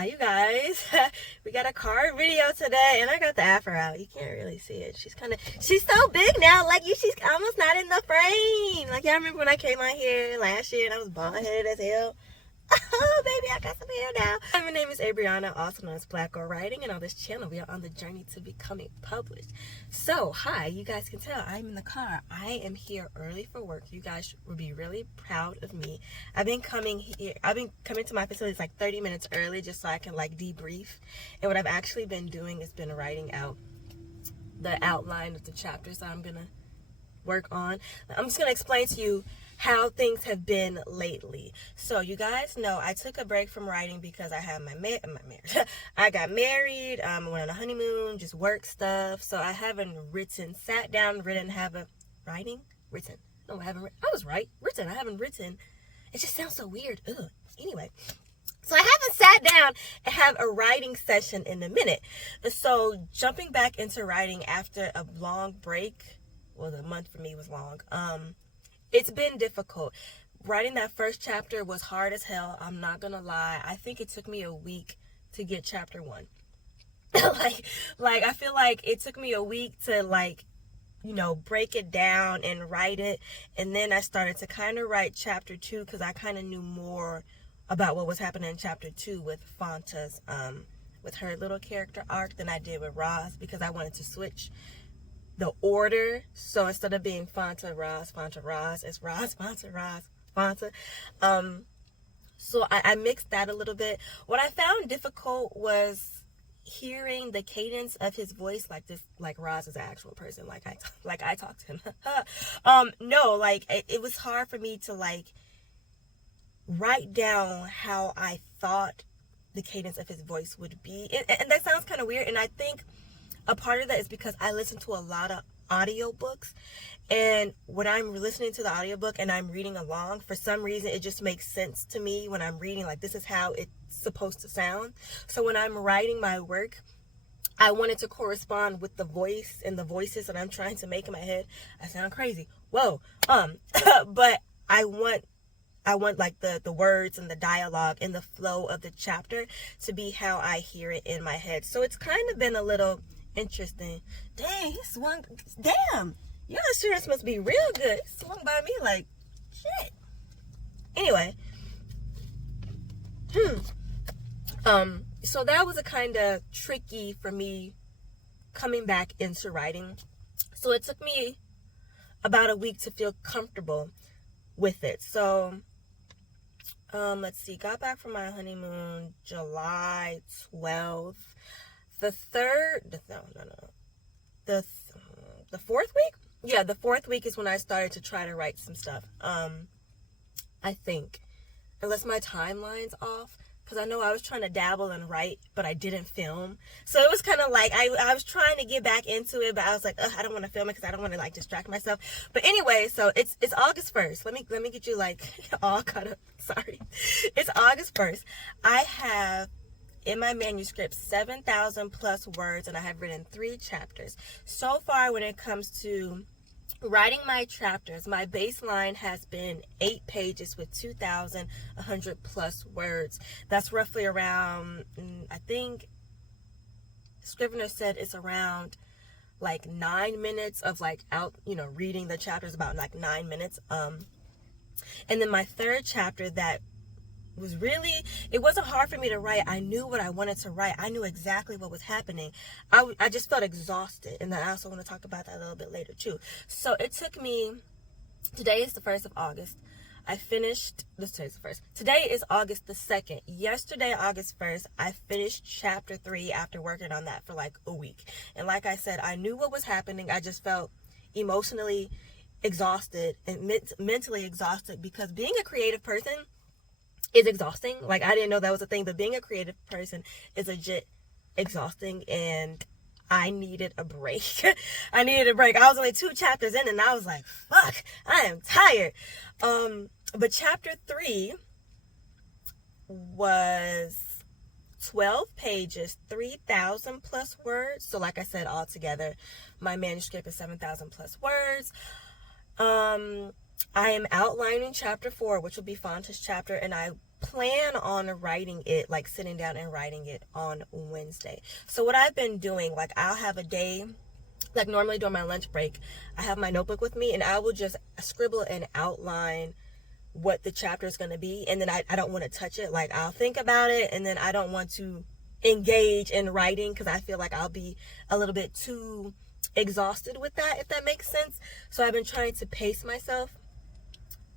Hi, you guys. We got a card video today, and I got the afro out. You can't really see it. She's so big now. Like, she's almost not in the frame. Like, y'all remember when I came out here last year and I was bald-headed as hell? Oh, baby, I got some hair now. Hi, my name is Abriana, also known as Black Girl Writing, and on this channel, we are on the journey to becoming published. So, hi, you guys can tell I'm in the car. I am here early for work. You guys would be really proud of me. I've been coming to my facilities like 30 minutes early just so I can like debrief. And what I've actually been doing is been writing out the outline of the chapters that I'm gonna work on. I'm just gonna explain to you how things have been lately. So you guys know I took a break from writing because I had my marriage. I got married, went on a honeymoon, just work stuff. So I haven't sat down, written. I was right, written. I haven't written. It just sounds so weird. Ugh. Anyway. So I haven't sat down and have a writing session in a minute. So jumping back into writing after a long break, well, the month for me was long. It's been difficult. Writing that first chapter was hard as hell. I'm not gonna lie. I think it took me a week to get chapter 1. like I feel like it took me a week to break it down and write it. And then I started to kind of write chapter 2 because I kind of knew more about what was happening in chapter 2 with Fanta's, with her little character arc than I did with Roz, because I wanted to switch the order. So instead of being Fanta Roz, it's Roz Fanta Roz Fanta. So I mixed that a little bit. What I found difficult was hearing the cadence of his voice, like this, like Roz is an actual person, like I talk to him. It was hard for me to write down how I thought the cadence of his voice would be, and that sounds kind of weird. And I think a part of that is because I listen to a lot of audiobooks, and when I'm listening to the audiobook and I'm reading along, for some reason it just makes sense to me when I'm reading, like this is how it's supposed to sound. So when I'm writing my work, I want it to correspond with the voice and the voices that I'm trying to make in my head. I sound crazy. Whoa. But I want like the words and the dialogue and the flow of the chapter to be how I hear it in my head. So it's kind of been a little interesting. Dang, he swung. Damn, your insurance must be real good. It swung by me like shit. Anyway, so that was a kind of tricky for me coming back into writing. So it took me about a week to feel comfortable with it. So let's see, got back from my honeymoon July 12th. The fourth week? Yeah, the fourth week is when I started to try to write some stuff. I think, unless my timeline's off, because I know I was trying to dabble and write, but I didn't film. So it was kind of like, I was trying to get back into it, but I was like, I don't want to film it because I don't want to distract myself. But anyway, so it's August 1st. Let me get you all caught up. Sorry. It's August 1st. I have in my manuscript 7,000 plus words, and I have written 3 chapters. So far, when it comes to writing my chapters, my baseline has been 8 pages with 2,100 plus words. That's roughly around, I think Scrivener said it's around 9 minutes of reading the chapters, about 9 minutes. And then my third chapter, that was it wasn't hard for me to write. I knew what I wanted to write. I knew exactly what was happening. I just felt exhausted, and then I also want to talk about that a little bit later too. So it took me, today is the 1st of August. Today is August the 2nd. Yesterday, August 1st, I finished chapter 3 after working on that for a week. And like I said, I knew what was happening. I just felt emotionally exhausted and mentally exhausted, because being a creative person is exhausting. I didn't know that was a thing, but being a creative person is legit exhausting, and I needed a break. I was only 2 chapters in, and I was like, fuck, I am tired. But chapter 3 was 12 pages, 3,000 plus words. So like I said, altogether, my manuscript is 7,000 plus words. I am outlining chapter 4, which will be Fanta's chapter, and I plan on writing it, like sitting down and writing it on Wednesday. So what I've been doing, like I'll have a day, like normally during my lunch break, I have my notebook with me and I will just scribble and outline what the chapter is going to be. And then I don't want to touch it. Like I'll think about it and then I don't want to engage in writing because I feel like I'll be a little bit too exhausted with that, if that makes sense. So I've been trying to pace myself.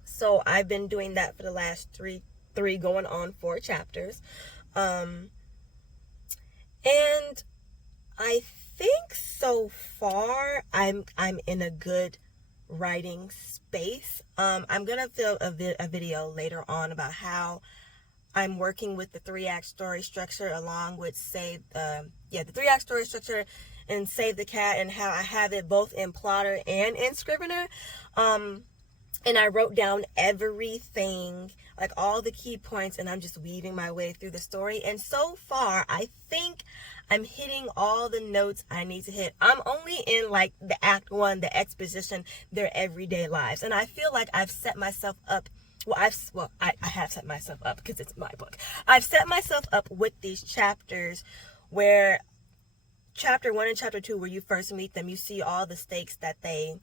So I've been doing that for the last three going on 4 chapters. And I think so far I'm in a good writing space. I'm gonna film a video later on about how I'm working with the 3-act story structure along with the 3-act story structure and Save the Cat, and how I have it both in Plotter and in Scrivener. And I wrote down everything, like all the key points, and I'm just weaving my way through the story. And so far, I think I'm hitting all the notes I need to hit. I'm only in like the Act 1, the exposition, their everyday lives. And I feel like I've set myself up. I have set myself up because it's my book. I've set myself up with these chapters where chapter 1 and chapter 2, where you first meet them, you see all the stakes that they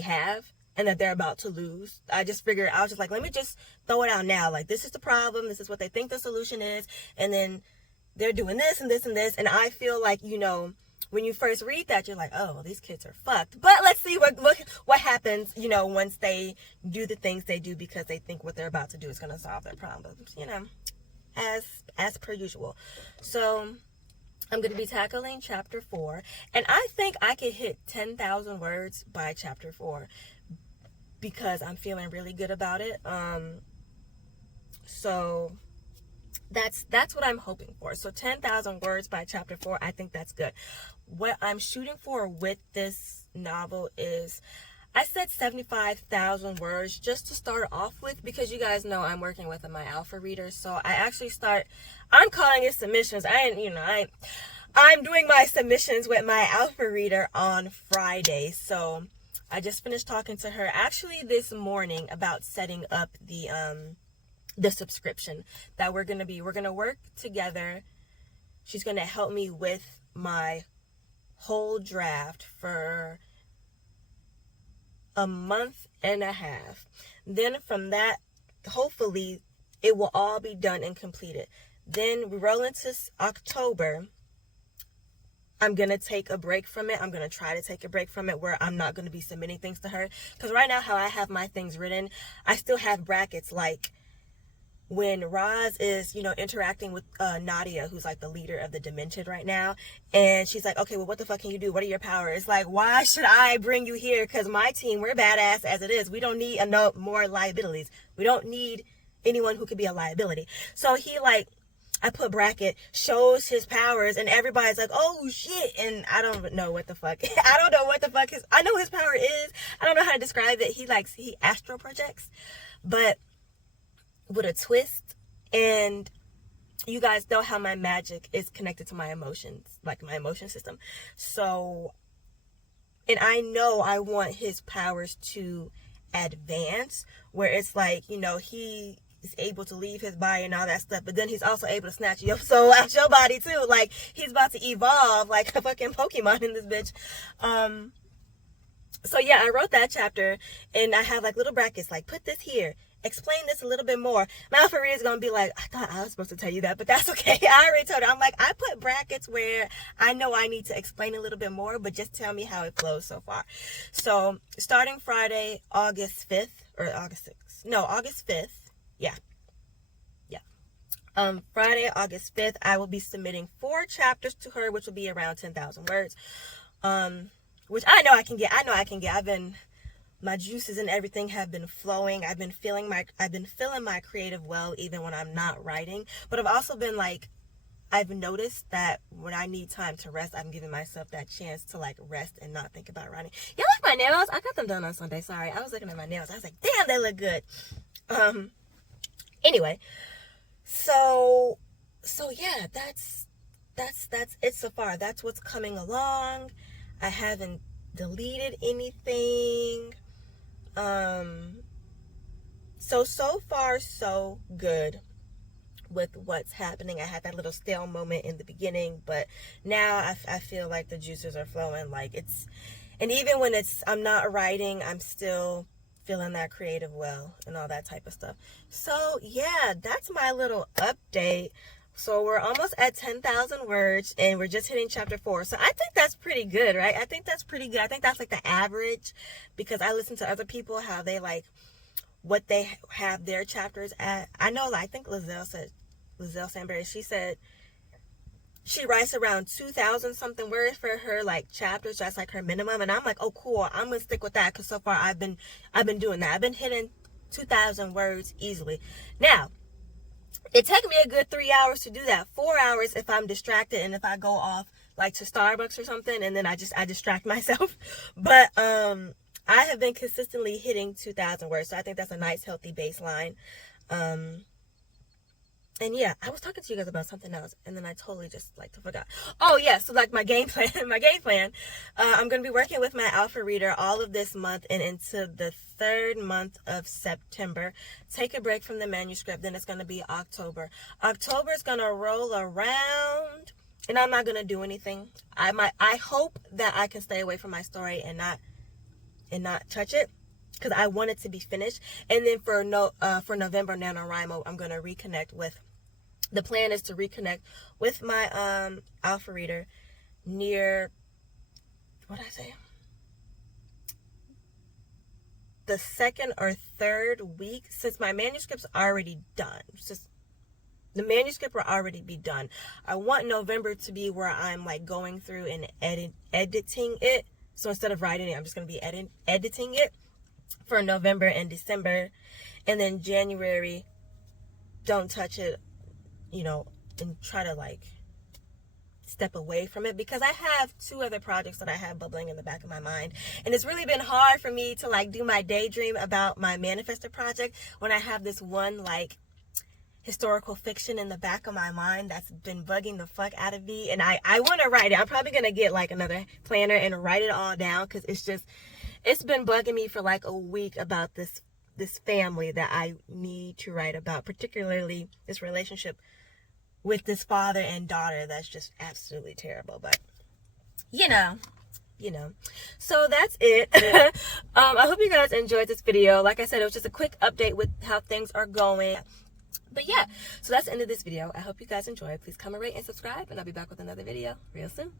have and that they're about to lose. I just figured, I was just like, let me just throw it out now. Like, this is the problem. This is what they think the solution is. And then they're doing this and this and this. And I feel like, you know, when you first read that, you're like, oh, well, these kids are fucked. But let's see what happens, you know, once they do the things they do because they think what they're about to do is going to solve their problems, you know, as per usual. So I'm going to be tackling chapter 4. And I think I could hit 10,000 words by chapter 4 because I'm feeling really good about it. So that's what I'm hoping for. So 10,000 words by chapter 4, I think that's good. What I'm shooting for with this novel is, I said 75,000 words just to start off with, because you guys know I'm working with my alpha reader. So I'm calling it submissions. I'm doing my submissions with my alpha reader on Friday. So I just finished talking to her actually this morning about setting up the subscription that we're going to work together. She's going to help me with my whole draft for a month and a half. Then from that, hopefully it will all be done and completed. Then we roll into October. I'm going to take a break from it. I'm going to try to take a break from it where I'm not going to be submitting things to her. Because right now, how I have my things written, I still have brackets like when Roz is, interacting with Nadia, who's like the leader of the Demented right now. And she's like, okay, well, what the fuck can you do? What are your powers? Like, why should I bring you here? Because my team, we're badass as it is. We don't need more liabilities. We don't need anyone who could be a liability. So I put bracket, shows his powers, and everybody's like, oh shit, and I don't know what the fuck. I don't know what the fuck I know his power is. I don't know how to describe it. He astral projects, but with a twist. And you guys know how my magic is connected to my emotions, like my emotion system. So, and I know I want his powers to advance, where it's like, he is able to leave his body and all that stuff, but then he's also able to snatch your soul out your body too. Like, he's about to evolve like a fucking Pokemon in this bitch. So yeah, I wrote that chapter, and I have like little brackets like, put this here, explain this a little bit more. My alpha reader is gonna be like, I thought I was supposed to tell you that, but that's okay. I already told her. I'm like, I put brackets where I know I need to explain a little bit more, but just tell me how it flows so far. So starting Friday, August 5th, yeah. Friday, August 5th, I will be submitting 4 chapters to her, which will be around 10,000 words. Which I know I can get. My juices and everything have been flowing. I've been feeling my creative well, even when I'm not writing. But I've also been I've noticed that when I need time to rest, I'm giving myself that chance to rest and not think about writing. Y'all like my nails? I got them done on Sunday. Sorry. I was looking at my nails. I was like, damn, they look good. Anyway, so yeah, that's it so far. That's what's coming along. I haven't deleted anything. So far, so good with what's happening. I had that little stale moment in the beginning, but now I feel like the juices are flowing. Like it's, and even when I'm not writing, I'm still feeling that creative well and all that type of stuff. So yeah, that's my little update. So we're almost at 10,000 words and we're just hitting chapter 4. So I think that's pretty good, right? I think that's pretty good. I think that's like the average, because I listen to other people, how they like what they have their chapters at. I know, I think Lizelle Sandberry, she said she writes around 2,000 something words for her like chapters. That's like her minimum. And I'm like, oh cool, I'm gonna stick with that, because so far I've been doing that. I've been hitting 2,000 words easily. Now, it takes me a good 3 hours to do that. 4 hours if I'm distracted and if I go off like to Starbucks or something, and then I distract myself. But I have been consistently hitting 2,000 words, so I think that's a nice healthy baseline. And yeah, I was talking to you guys about something else, and then I totally just like forgot. Oh yeah, so like my game plan. I'm gonna be working with my alpha reader all of this month and into the 3rd month of September. Take a break from the manuscript. Then it's gonna be October. October is gonna roll around, and I'm not gonna do anything. I hope that I can stay away from my story and not touch it, because I want it to be finished. And then for November NaNoWriMo, I'm gonna reconnect with. The plan is to reconnect with my alpha reader near, what did I say? The 2nd or 3rd week, since my manuscript's already done. The manuscript will already be done. I want November to be where I'm like going through and editing it. So instead of writing it, I'm just gonna be editing it for November and December. And then January, don't touch it, and try to like step away from it, because I have 2 other projects that I have bubbling in the back of my mind, and it's really been hard for me to like do my daydream about my manifestor project when I have this one like historical fiction in the back of my mind that's been bugging the fuck out of me. And I want to write it. I'm probably gonna get like another planner and write it all down, because it's been bugging me for like a week about this family that I need to write about, particularly this relationship with this father and daughter that's just absolutely terrible. But so that's it. I hope you guys enjoyed this video. Like I said, it was just a quick update with how things are going. But yeah, so that's the end of this video. I hope you guys enjoyed. Please comment, rate, and subscribe, and I'll be back with another video real soon.